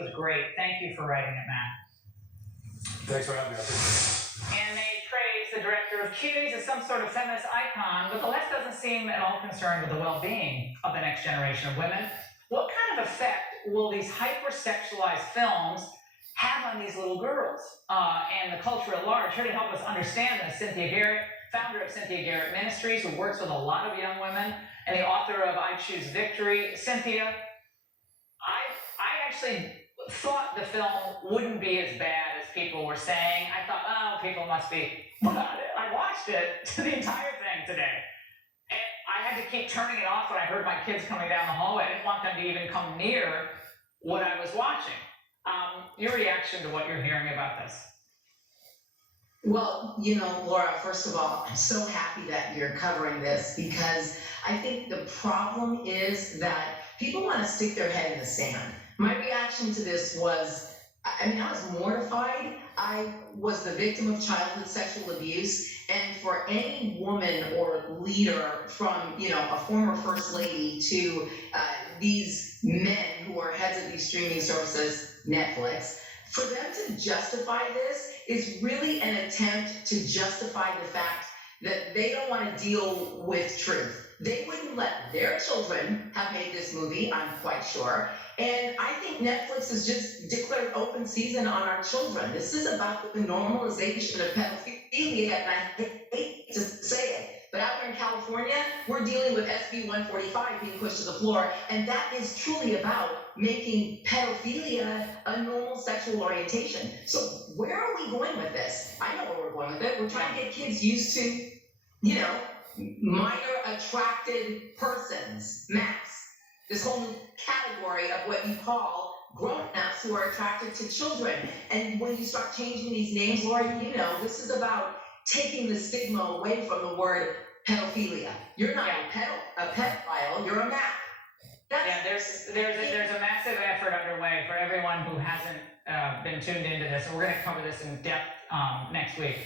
was great. Thank you for writing it, Matt. Thanks for having me. I appreciate it. And they praise the director of Cuties as some sort of feminist icon, but the left doesn't seem at all concerned with the well-being of the next generation of women. What kind of effect will these hypersexualized films have on these little girls and the culture at large? Here to help us understand this, Cynthia Garrett, founder of Cynthia Garrett Ministries, who works with a lot of young women, and the author of I Choose Victory. Cynthia, I actually thought the film wouldn't be as bad as people were saying. I thought, oh, people must be, but I watched it, the entire thing today. And I had to keep turning it off when I heard my kids coming down the hallway. I didn't want them to even come near what I was watching. Your reaction to what you're hearing about this? Well, Laura, first of all, I'm so happy that you're covering this because I think the problem is that people want to stick their head in the sand. My reaction to this was, I was mortified. I was the victim of childhood sexual abuse. And for any woman or leader from, a former first lady to these men who are heads of these streaming services, Netflix, for them to justify this is really an attempt to justify the fact that they don't want to deal with truth. They wouldn't let their children have made this movie, I'm quite sure. And I think Netflix has just declared open season on our children. This is about the normalization of pedophilia, and I hate to say it, but out here in California, we're dealing with SB 145 being pushed to the floor, and that is truly about making pedophilia a normal sexual orientation. So where are we going with this? I know where we're going with it. We're trying to get kids used to, minor attracted persons, MAPS, this whole new category of what you call grown-ups who are attracted to children. And when you start changing these names, Laura, this is about taking the stigma away from the word pedophilia. You're not a pedophile, you're a MAP. There's a massive effort underway for everyone who hasn't been tuned into this, and we're going to cover this in depth next week.